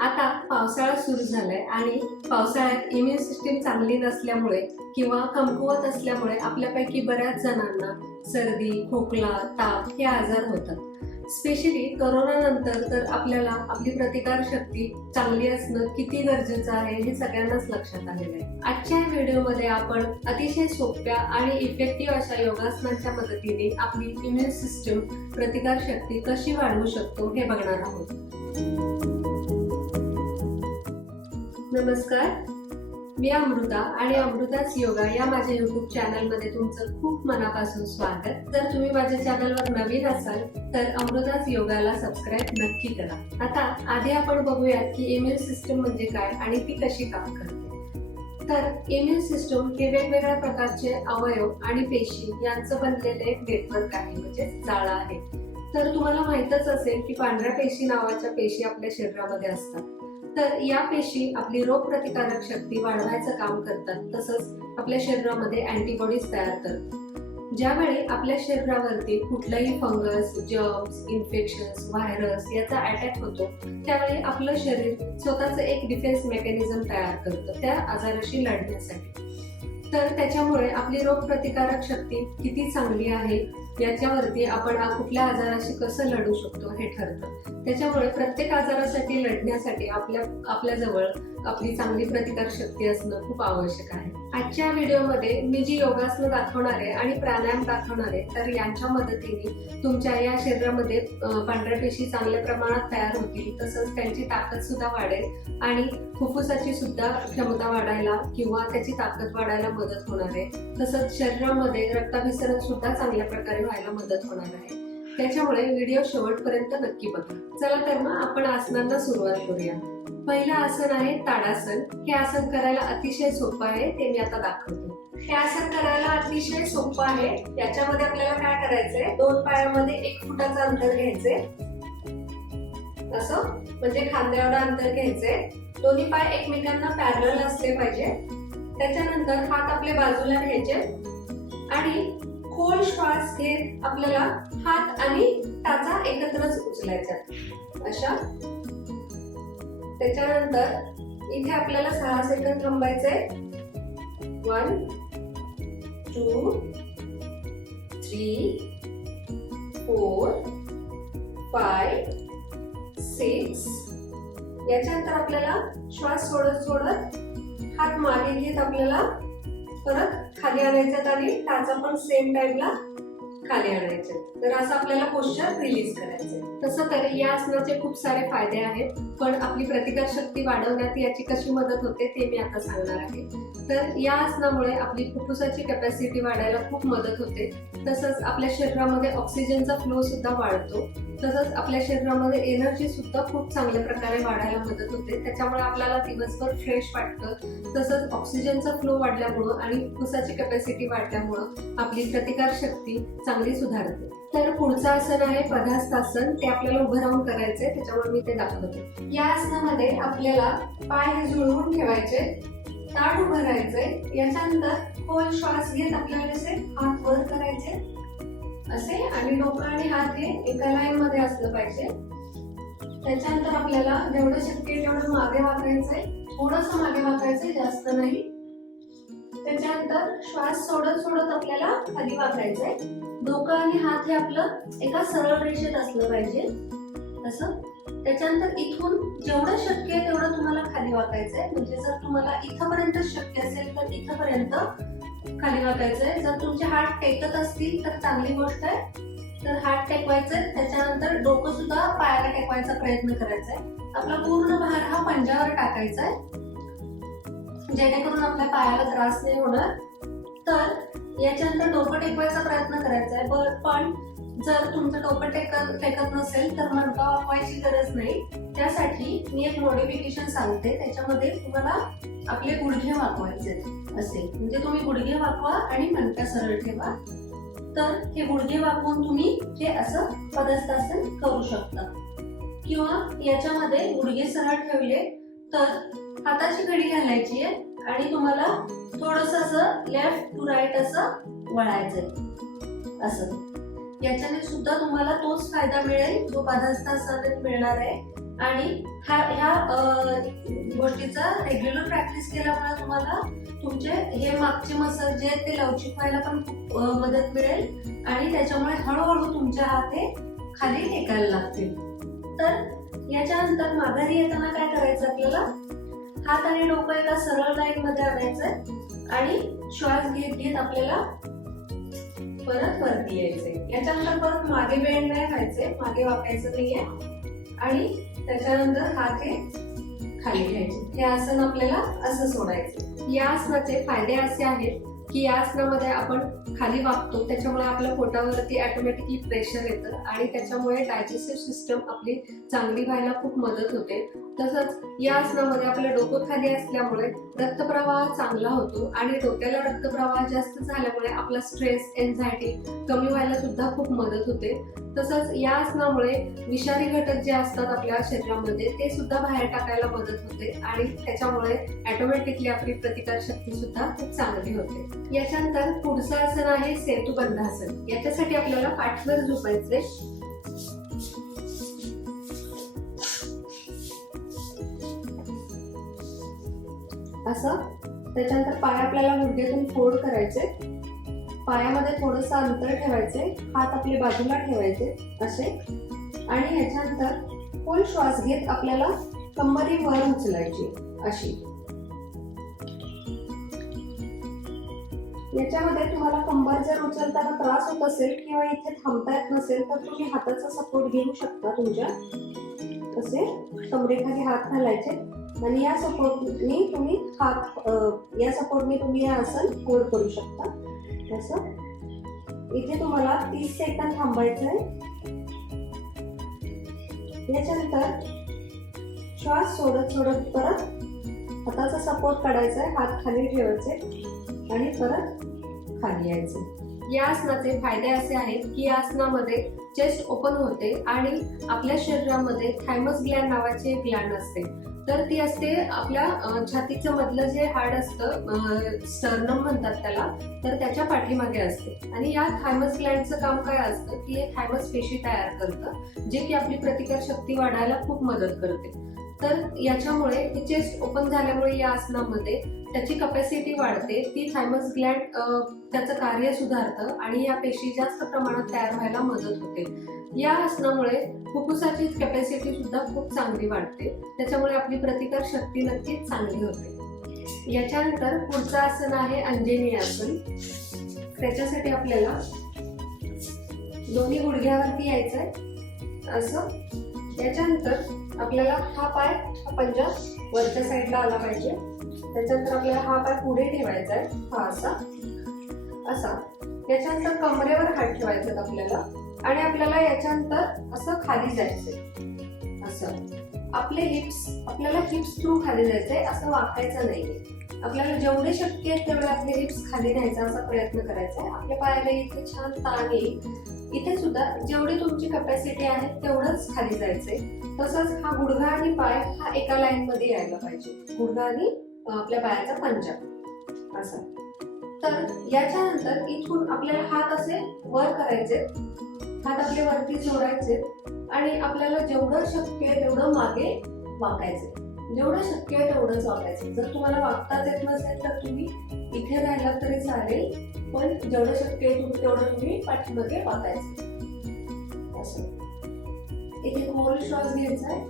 आता पावसाळा सुरू झालाय आणि पावसाळ्यात इम्युन सिस्टीम चांगली नसल्यामुळे किंवा कमकुवत असल्यामुळे आपल्यापैकी बऱ्याच जणांना सर्दी खोकला ताप हे आजार होतात. स्पेशली करोना नंतर तर आपल्याला आपली प्रतिकार शक्ती चांगली असणं किती गरजेचं आहे हे सगळ्यांनाच लक्षात आलेलं आहे. आजच्या व्हिडिओमध्ये आपण अतिशय सोप्या आणि इफेक्टिव्ह अशा योगासनांच्या मदतीने आपली इम्युन सिस्टम प्रतिकार शक्ती कशी वाढवू शकतो हे बघणार आहोत. नमस्कार. मी अमृता आणि अमृताच योगा या माझ्या युट्यूब चॅनलमध्ये तुमचं खूप मनापासून स्वागत. जर तुम्ही माझ्या चॅनलवर नवीन असाल तर अमृताच योगाला सबस्क्राईब नक्की करा. आता आधी आपण बघूयात की इम्युन सिस्टम म्हणजे काय आणि ती कशी काम करते. तर इम्युन सिस्टम हे वेगवेगळ्या प्रकारचे अवयव आणि पेशी यांचं बनलेले एक नेटवर्क आहे म्हणजे जाळं आहे. तर तुम्हाला माहितच असेल की पांढऱ्या पेशी नावाच्या पेशी आपल्या शरीरामध्ये असतात. तर या पेशी आपली रोगप्रतिकारक शक्ती वाढवायचं काम करतात तसंच आपल्या शरीरामध्ये अँटीबॉडीज तयार करतात. ज्यावेळी आपल्या शरीरावरती कुठलाही फंगस जर्म्स इन्फेक्शन्स व्हायरस याचा अटॅक होतो त्यावेळी आपलं शरीर स्वतःचं एक डिफेन्स मेकॅनिझम तयार करतं त्या आजाराशी लढण्यासाठी. तर त्याच्यामुळे आपली रोगप्रतिकारक शक्ती किती चांगली आहे याच्यावरती आपण कुठल्या आजाराशी कसं लढू शकतो हे ठरतं. त्याच्यामुळे प्रत्येक आजारासाठी लढण्यासाठी आपल्या आपल्याजवळ आपली चांगली प्रतिकार शक्ती असणं खूप आवश्यक आहे. आजच्या व्हिडिओमध्ये मी जी योगासनं दाखवणार आहे आणि प्राणायाम दाखवणार आहे तर यांच्या मदतीने तुमच्या या शरीरामध्ये पांढऱ्या पेशी चांगल्या प्रमाणात तयार होतील तसंच त्यांची ताकद सुद्धा वाढेल आणि फुफ्फुसाची सुद्धा क्षमता वाढायला किंवा त्याची ताकद वाढायला मदत होणार आहे. तसंच शरीरामध्ये रक्ताभिसरण सुद्धा चांगल्या प्रकारे व्हायला मदत होणार आहे. त्याच्यामुळे व्हिडिओ शेवटपर्यंत नक्की बघा. चला तर मग आपण आसनांना सुरुवात करूया. पहिलं आसन आहे ताडासन. हे आसन करायला अतिशय सोपं आहे ते मी आता दाखवते. हे आसन करायला अतिशय सोपं आहे. याच्यामध्ये आपल्याला काय करायचंय? दोन पायामध्ये एक फुटाचं अंतर घ्यायचंय. असं? म्हणजे खांद्यावर अंतर घ्यायचंय. दोन्ही पाय एकमेकांना पॅरल असले पाहिजे. त्याच्यानंतर हात आपल्या बाजूला घ्यायचे. आणि खोल श्वास घेत आपल्याला हात आणि टाचा एकत्रच उचलायचा. अशा? त्याच्यानंतर इथे आपल्याला सहा second थांबायचंय one two three four five six याच्यानंतर आपल्याला श्वास सोडत सोडत हात मागे घेत आपल्याला परत खाली आणायच्यात आणि टाचा पण सेम टाइमला खाली आणायचे तर असं आपल्याला पोश्चर रिलीज करायचं तसं तर या आसनाचे खूप सारे फायदे आहेत. पण आपली प्रतिकार शक्ती वाढवण्यात याची कशी मदत होते ते मी आता सांगणार आहे. तर या आसनामुळे आपली फुफ्फुसाची कॅपॅसिटी वाढायला खूप मदत होते. तसंच आपल्या शरीरामध्ये ऑक्सिजनचा फ्लो सुद्धा वाढतो. तसंच आपल्या शरीरामध्ये एनर्जी सुद्धा खूप चांगल्या प्रकारे वाढायला मदत होते. त्याच्यामुळे आपल्याला दिवसभर फ्रेश वाटतं. तसंच ऑक्सिजनचा फ्लो वाढल्यामुळं आणि फुफ्फुसाची कॅपॅसिटी वाढल्यामुळं आपली प्रतिकार शक्ती चांगली सुधारते. तर पुढचं आसन आहे पदास्थासन ते आपल्याला उभं राहून करायचंय त्याच्यामुळे मी ते दाखवते. या आसनामध्ये आपल्याला पाय हे जुळवून ठेवायचे ताट उभं राहायचंय याच्यानंतर खोल श्वास घेत आपल्याला असे हात वर करायचे असे आणि डोकं आणि हात हे एका लाईन मध्ये असलं पाहिजे. त्याच्यानंतर आपल्याला जेवढं शक्य तेवढं मागे वाकायचंय थोडस मागे वाकायचंय जास्त नाही. त्याच्यानंतर श्वास सोडत सोडत आपल्याला खाली वाकायचंय. डोकं आणि हात हे आपलं एका सरळ रेषेत असलं पाहिजे. असं त्याच्यानंतर इथून जेवढं शक्य आहे तेवढं तुम्हाला खाली वाकायचं आहे म्हणजे जर तुम्हाला इथपर्यंत शक्य असेल तर इथपर्यंत खाली वाकायचं आहे जर तुमचे हात टेकत असतील तर चांगली गोष्ट आहे. तर हात टेकवायचे त्याच्यानंतर डोकं सुद्धा पायाला टेकवायचा प्रयत्न करायचा आहे आपला पूर्ण भार हा पंजावर टाकायचा आहे जेणेकरून आपल्या पायाला त्रास नाही होणार. तर याच्यानंतर डोकं टेकवायचा प्रयत्न करायचा आहे. पण जर तुमचं डोकं टेकत टेकत नसेल तर मणका वापवायची गरज नाही. त्यासाठी मी एक मॉडिफिकेशन सांगते. त्याच्यामध्ये तुम्हाला आपले गुडघे वाकवायचे असेल. म्हणजे तुम्ही गुडघे वाकवा आणि मणका सरळ ठेवा. तर हे गुडघे वाकवून तुम्ही हे असं पदस्थासन करू शकता. किंवा याच्यामध्ये गुडघे सरळ ठेवले तर हाताची घडी घालायची आहे. आणि तुम्हाला थोडस असं लेफ्ट टू राईट असं वळायचंय. असं. याच्याने सुद्धा तुम्हाला तोच फायदा मिळेल जो पदार्थासाठी मिळणार आहे. आणि ह्या ह्या गोष्टीचा रेग्युलर प्रॅक्टिस केल्यामुळे तुम्हाला तुमचे हे मागचे मसल जे आहेत ते लवचिक व्हायला पण खूप मदत मिळेल. आणि त्याच्यामुळे हळूहळू तुमच्या हात हे खाली टेकायला लागतील. तर याच्यानंतर माघारी येताना काय करायचं आपल्याला? हात आणि डोकं एका सरळ लाईन मध्ये आणायचंय. आणि श्वास घेत घेत आपल्याला परत वरती यायचंय. याच्यानंतर परत मागे बेंड नाही व्हायचंय. मागे वाकायचं नाहीये. आणि त्याच्यानंतर हात हे खाली घ्यायचे. हे आसन आपल्याला असं सोडायचं. या आसनाचे फायदे असे आहेत की या आसनामध्ये आपण खाली वागतो त्याच्यामुळे आपल्या पोटावरती ऑटोमॅटिकली प्रेशर येतं आणि त्याच्यामुळे डायजेस्टिव्ह सिस्टम आपली चांगली व्हायला खूप मदत होते. तसंच या आसनामध्ये आपलं डोकं खाली असल्यामुळे रक्तप्रवाह चांगला होतो आणि डोक्याला रक्तप्रवाह जास्त झाल्यामुळे आपला स्ट्रेस एन्झायटी कमी व्हायला सुद्धा खूप मदत होते. तसंच या आसनामुळे विषारी घटक जे असतात आपल्या शरीरामध्ये ते सुद्धा बाहेर टाकायला मदत होते आणि त्याच्यामुळे ऑटोमॅटिकली आपली प्रतिकार शक्ती सुद्धा खूप चांगली होते. याच्यानंतर पुढचं आसन आहे सेतुबंध आसन याच्यासाठी आपल्याला पाठीवर झोपायचे असं. त्याच्यानंतर पाय आपल्याला गुडघ्यातून फोल्ड करायचे. पायामध्ये थोडस अंतर ठेवायचे. हात आपले बाजूला ठेवायचे असे. आणि याच्यानंतर फुल श्वास घेत आपल्याला कंबरी वर उचलायची अशी. याच्यामध्ये तुम्हाला कंबर जर उचलताना त्रास होत असेल किंवा इथे थांबता येत नसेल तर तुम्ही हाताचा सपोर्ट घेऊ शकता तुमच्या. असे. कमरेखाली हात घालायचे. आणि या सपोर्टनी तुम्ही हात या सपोर्टनी तुम्ही हे आसन होल्ड करू शकता. असं इथे तुम्हाला तीस सेकंद थांबायचं आहे. याच्यानंतर श्वास सोडत सोडत परत हाताचा सपोर्ट काढायचा आहे हात खाली ठेवायचे आणि परत खाली यायचे. या आसनाचे फायदे असे आहेत की या आसनामध्ये चेस्ट ओपन होते आणि आपल्या शरीरामध्ये थायमस ग्लॅन नावाची एक ग्लॅन असते. तर ती असते आपल्या छातीचं मधलं जे हाड असतं स्टर्नम म्हणतात त्याला तर त्याच्या पाठीमागे असते. आणि या थायमस ग्लँडचं काम काय असतं की हे थायमस पेशी तयार करतं जे की आपली प्रतिकार शक्ती वाढायला खूप मदत करते. तर याच्यामुळे चेस्ट ओपन झाल्यामुळे या आसनामध्ये त्याची कपॅसिटी वाढते. ती थायमस ग्लँड त्याचं कार्य सुधारतं आणि या पेशी जास्त प्रमाणात तयार व्हायला मदत होते. या आसनामुळे फुफ्फुसाची कॅपॅसिटी सुद्धा खूप चांगली वाढते. त्याच्यामुळे आपली प्रतिकार शक्ती नक्कीच चांगली होते. याच्यानंतर पुढचं आसन आहे अंजनी आसन. त्याच्यासाठी आपल्याला दोन्ही गुडघ्यावरती यायचंय. असं. याच्यानंतर आपल्याला हा पाय हा पंजा वरच्या साईडला आला पाहिजे. त्याच्यानंतर आपल्याला हा पाय पुढे ठेवायचा आहे. हा असा. असा. याच्यानंतर कमरेवर हात ठेवायचा आपल्याला. आणि आपल्याला याच्यानंतर असं खाली जायचंय असं. आपले हिप्स आपल्याला हिप्स थ्रू खाली जायचंय असं वाकायचं नाहीये. आपल्याला जेवढे शक्य आहेत तेवढे आपले हिप्स खाली न्यायचा असा प्रयत्न करायचा आहे. आपल्या पायाला इथे छान ताण येईल. इथे सुद्धा जेवढी तुमची कपॅसिटी आहे तेवढंच खाली जायचंय. तसंच हा गुडघा आणि पाय हा एका लाईन मध्ये यायला पाहिजे. गुडघा आणि आपल्या पायाचा पंजा. असा. तर याच्यानंतर इथून आपल्याला हात असे वर करायचे. हात आपले वरती जोडायचे. आणि आपल्याला जेवढं शक्य आहे तेवढं मागे वाकायचे. जेवढं शक्य आहे तेवढंच वागायचं जर तुम्हाला वागताच येत नसेल तर तुम्ही इथे राहिला तरी चालेल पण जेवढं शक्य आहे तुम्ही तेवढं तुम्ही पाठीमागे वागायचं. असं. इथे खोल श्वास घ्यायचा आहे.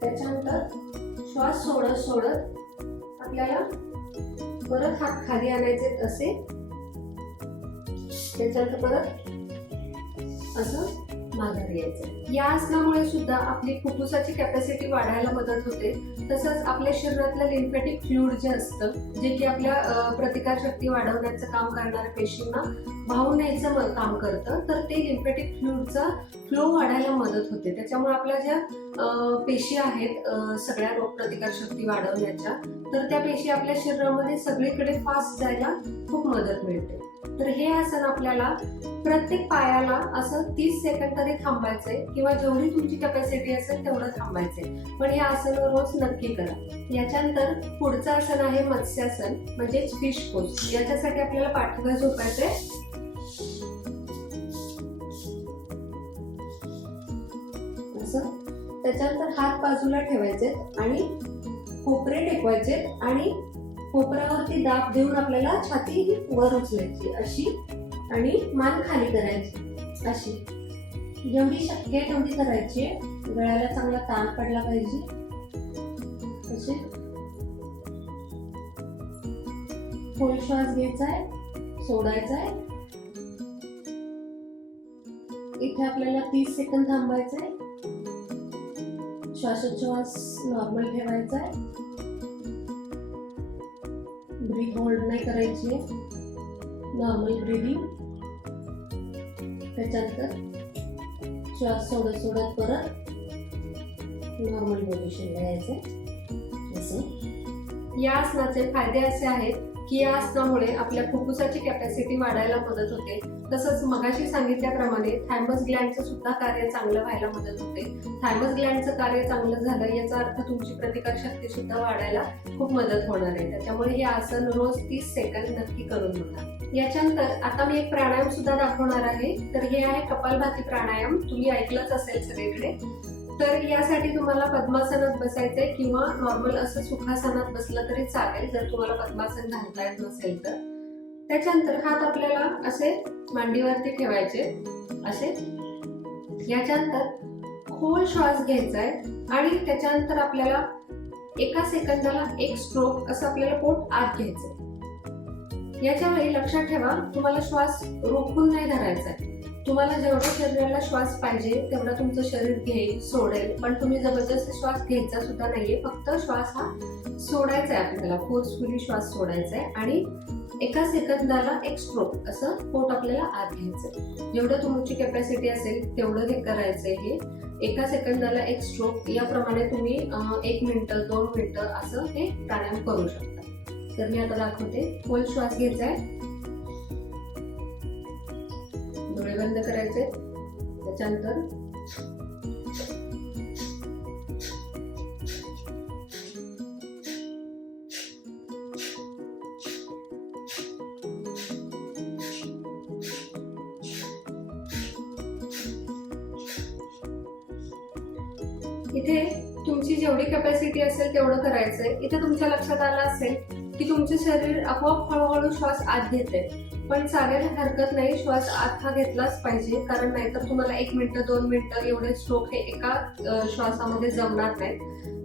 त्याच्यानंतर श्वास सोडत सोडत आपल्याला परत हात खाली आणायचे असे. त्याच्यानंतर परत असं माघार यायचं. या आसनामुळे सुद्धा आपली फुफ्फुसाची कॅपॅसिटी वाढायला मदत होते. तसंच आपल्या शरीरातलं लिम्फॅटिक फ्लुइड जे असतं जे की आपल्या प्रतिकारशक्ती वाढवण्याचं काम करणाऱ्या पेशींना वाहून न्यायचं काम करतं तर ते लिम्फॅटिक फ्लुइडचा फ्लो वाढायला मदत होते. त्याच्यामुळे आपल्या ज्या पेशी आहेत सगळ्या सगळ्या रोगप्रतिकारशक्ती वाढवण्याच्या तर त्या पेशी आपल्या शरीरामध्ये सगळीकडे फास्ट जायला खूप मदत मिळते. तर हे आसन आपल्याला प्रत्येक पायाला असं तीस सेकंड तरी थांबायचंय किंवा जेवढी तुमची कॅपॅसिटी असेल तेवढं थांबायचंय. पण हे आसन रोज नक्की करा. याच्यानंतर पुढचं आसन आहे मत्स्यासन म्हणजेच फिश पोज याच्यासाठी आपल्याला पाठीवर झोपायचंय. त्याच्यानंतर हात बाजूला ठेवायचे आणि कोपरे टेकवायचे आणि कोपऱ्यावरती दाब देऊन आपल्याला छाती ही वर उचलायची अशी आणि मान खाली करायची अशी. जेवढी शक्य आहे तेवढी करायची गळ्याला चांगला ताण पडला पाहिजे. असे. खोल श्वास घ्यायचा आहे. सोडायचा आहे. इथे आपल्याला तीस सेकंद थांबायचं आहे. श्वासोच्छ्वास नॉर्मल ठेवायचा आहे. नाही करायची. नॉर्मल ब्रिदिंग त्याच्यानंतर श्वास सोडत सोडत परत नॉर्मल पोझिशनला यायचं. असं. या आसनाचे फायदे असे आहेत की या आसनामुळे आपल्या फुफ्फुसाची कॅपॅसिटी वाढायला मदत होते. तसंच मगाशी सांगितल्याप्रमाणे थायमस ग्लँडचं सुद्धा कार्य चांगलं व्हायला मदत होते. थायमस ग्लँडचं कार्य चांगलं झालं याचा अर्थ तुमची प्रतिकार शक्ती सुद्धा वाढायला खूप मदत होणार आहे. त्याच्यामुळे हे आसन रोज तीस सेकंद नक्की करून बघा. याच्यानंतर आता मी एक प्राणायाम सुद्धा दाखवणार आहे. तर हे आहे कपालभाती प्राणायाम. तुम्ही ऐकलंच असेल सगळीकडे. तर यासाठी तुम्हाला पद्मासनात बसायचंय किंवा नॉर्मल असं सुखासनात बसलं तरी चालेल जर तुम्हाला पद्मासन घालता येत नसेल तर. त्याच्यानंतर हात आपल्याला असे मांडीवरती ठेवायचे असे. याच्यानंतर खोल श्वास घ्यायचा आहे आणि त्याच्यानंतर आपल्याला एका सेकंदाला एक स्ट्रोक असं आपल्याला पोट आत घ्यायचंय. याच्या वेळी लक्षात ठेवा तुम्हाला श्वास रोखून नाही धरायचा आहे तुम्हाला जेवढं शरीराला श्वास पाहिजे तेवढा तुमचं शरीर घेईल सोडेल. पण तुम्ही जबरदस्त श्वास घ्यायचा सुद्धा नाहीये. फक्त श्वास हा सोडायचा आहे आपल्याला. फोर्सफुली श्वास सोडायचा आहे आणि एका सेकंदाला एक स्ट्रोक असं पोट आपल्याला आत घ्यायचं जेवढं तुमची कॅपॅसिटी असेल तेवढं हे करायचंय हे. एका सेकंदाला एक स्ट्रोक याप्रमाणे तुम्ही एक मिनिटं दोन मिनिटं असं हे प्राणायाम करू शकता. तर मी आता दाखवते. फुल श्वास घ्यायचा आहे डोळे बंद करायचे. त्याच्यानंतर इथे तुमची जेवढी कॅपॅसिटी असेल तेवढं करायचंय. इथे तुमच्या लक्षात आलं असेल की तुमचे शरीर आपोआप हळूहळू श्वास आत घेते पण चालेल हरकत नाही. श्वास आत हा घेतलाच पाहिजे. कारण नाहीतर तुम्हाला एक मिनटं दोन मिनिटं एवढे स्ट्रोक हे एका श्वासामध्ये जमणार नाहीत.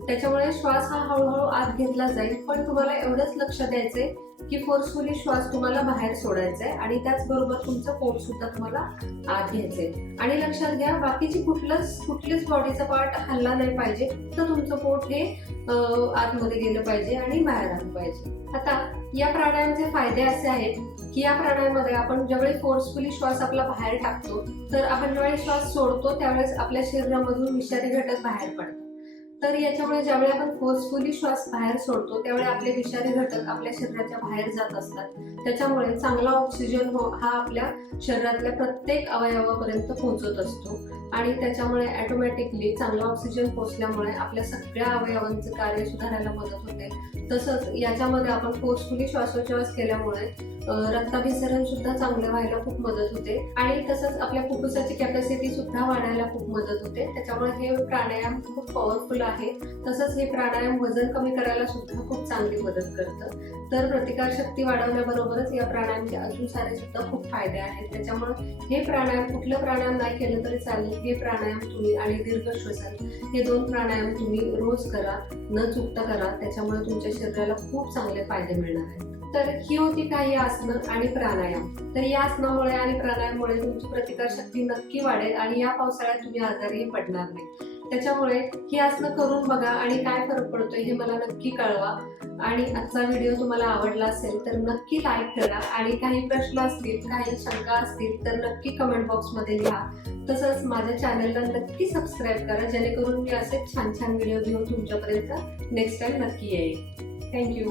त्याच्यामुळे श्वास हा हळूहळू आत घेतला जाईल. पण तुम्हाला एवढंच लक्ष द्यायचंय की फोर्सफुली श्वास तुम्हाला बाहेर सोडायचा आहे आणि त्याचबरोबर तुमचं पोट सुद्धा तुम्हाला आत घ्यायचंय. आणि लक्षात घ्या बाकीची कुठलंच कुठलीच बॉडीचा पार्ट हल्ला नाही पाहिजे. तर तुमचं पोट हे आतमध्ये गेलं पाहिजे आणि बाहेर आलं पाहिजे. आता या प्राणायामचे फायदे असे आहेत की या प्राणायामामध्ये आपण ज्यावेळी फोर्सफुली श्वास आपला बाहेर टाकतो तर आपण ज्यावेळी श्वास सोडतो त्यावेळेस आपल्या शरीरामधून विषारी घटक बाहेर पडतात. तर याच्यामुळे ज्यावेळी आपण फोर्सफुली श्वास बाहेर सोडतो त्यावेळी आपले विषारी घटक आपल्या शरीराच्या बाहेर जात असतात. त्याच्यामुळे चांगला ऑक्सिजन हो हा आपल्या शरीरातल्या प्रत्येक अवयवापर्यंत पोहोचत असतो. आणि त्याच्यामुळे ऑटोमॅटिकली चांगला ऑक्सिजन पोचल्यामुळे आपल्या सगळ्या अवयवांचं कार्य सुधारायला मदत होते. तसंच याच्यामध्ये आपण फोर्सफुली श्वासोच्छ्वास केल्यामुळे रक्ताभिसरण सुद्धा चांगलं व्हायला खूप मदत होते. आणि तसंच आपल्या फुफ्फुसाची कॅपॅसिटी सुद्धा वाढायला खूप मदत होते. त्याच्यामुळे हे प्राणायाम खूप पॉवरफुल आहे. तसंच हे प्राणायाम वजन कमी करायला सुद्धा खूप चांगली मदत करतं. तर प्रतिकारशक्ती वाढवण्याबरोबरच या प्राणायामचे अजून सारे सुद्धा खूप फायदे आहेत. त्याच्यामुळे हे प्राणायाम कुठलं प्राणायाम नाही केलं तरी चालेल. हे प्राणायाम तुम्ही आणि दीर्घ श्वसन हे दोन प्राणायाम तुम्ही रोज करा न चुकता करा त्याच्यामुळे तुमच्या शरीराला खूप चांगले फायदे मिळणार आहेत. तर ही होती काही आसनं आणि प्राणायाम. तर या आसनामुळे आणि प्राणायाममुळे तुमची प्रतिकारशक्ती नक्की वाढेल आणि या पावसाळ्यात तुम्ही आजारीही पडणार नाही. त्याच्यामुळे हे आसनं करून बघा आणि काय फरक पडतोय हे मला नक्की कळवा. आणि आजचा व्हिडिओ तुम्हाला आवडला असेल तर नक्की लाईक करा. आणि काही प्रश्न असतील काही शंका असतील तर नक्की कमेंट बॉक्समध्ये लिहा. तसंच माझ्या चॅनलला नक्की सबस्क्राईब करा जेणेकरून मी असे छान छान व्हिडिओ घेऊन तुमच्यापर्यंत नेक्स्ट टाईम नक्की येईल. थँक्यू